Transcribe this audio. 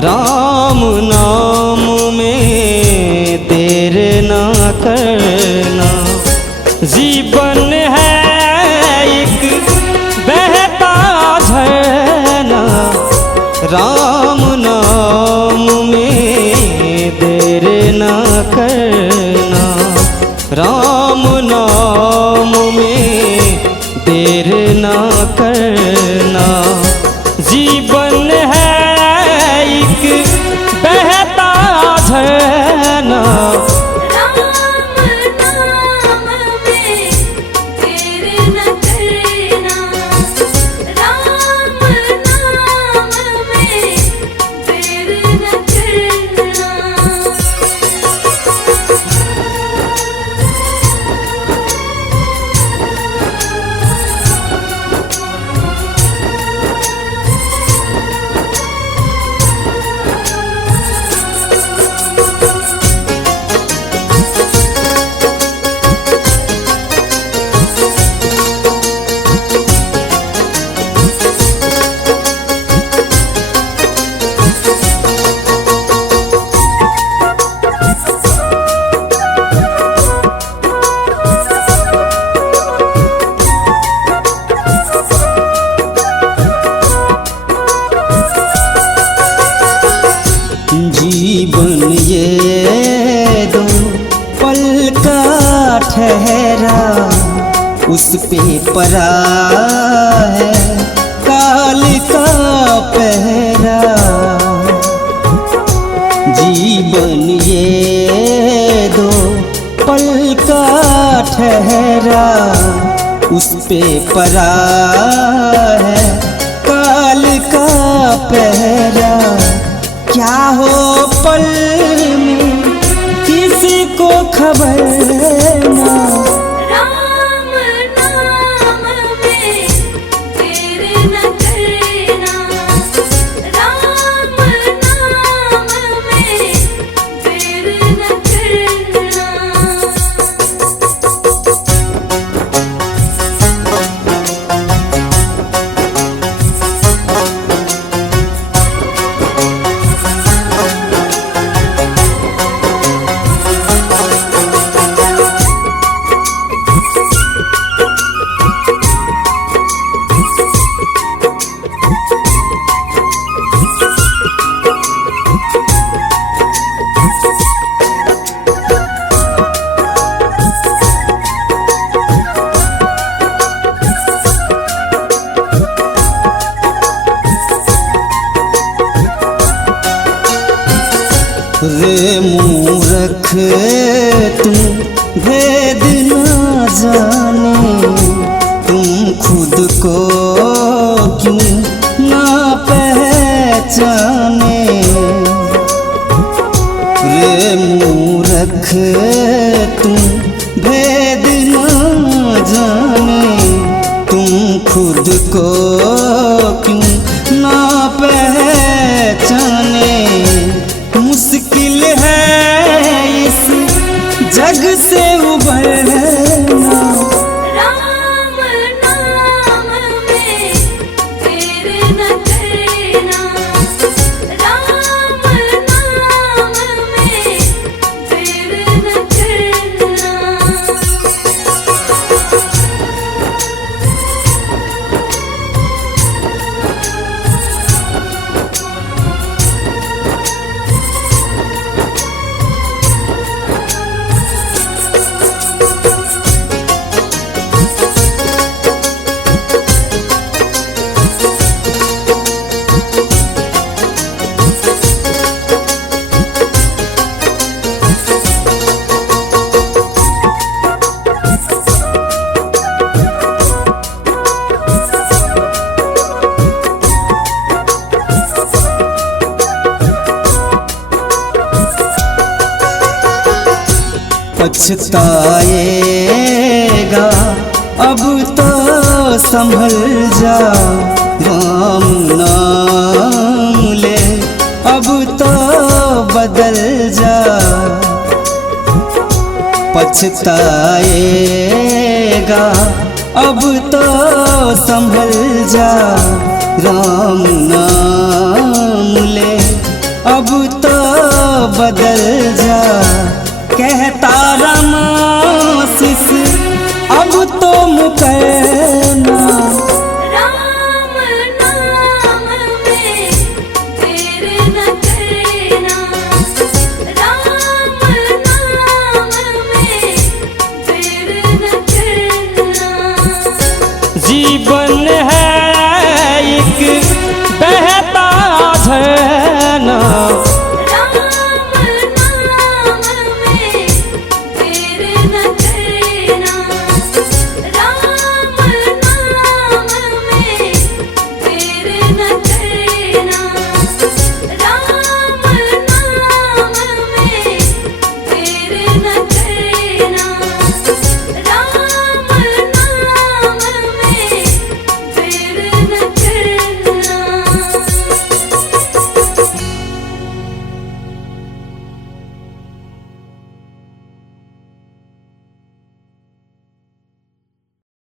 राम नाम में देर ना करना। जीवन है एक बहता झरना, राम नाम में देर ना करना। राम नाम में देर ना करना। जीवन है एक बहता झरना, जीवन ये दो पल का ठहरा, उस पे परा है काल का पहरा। जीवन ये दो पल का ठहरा, उस पे परा है काल का पहरा। क्या हो पल में किसी को खबर ना, राम नाम में देर न करना। राम नाम में देर न करना। रे मूर्ख तुम भेद ना जाने, तुम खुद को क्यों ना पहचाने। रे मूर्ख तुम भेद ना जाने, तुम खुद को क्यों ना पहचाने। मुश्किल है इस जग से उबरना, राम नाम में देर न करना। राम नाम में देर न करना। पछताएगा अब तो संभल जा। राम नाम ले अब तो बदल जा। पछताएगा अब तो संभल जा। राम नाम ले अब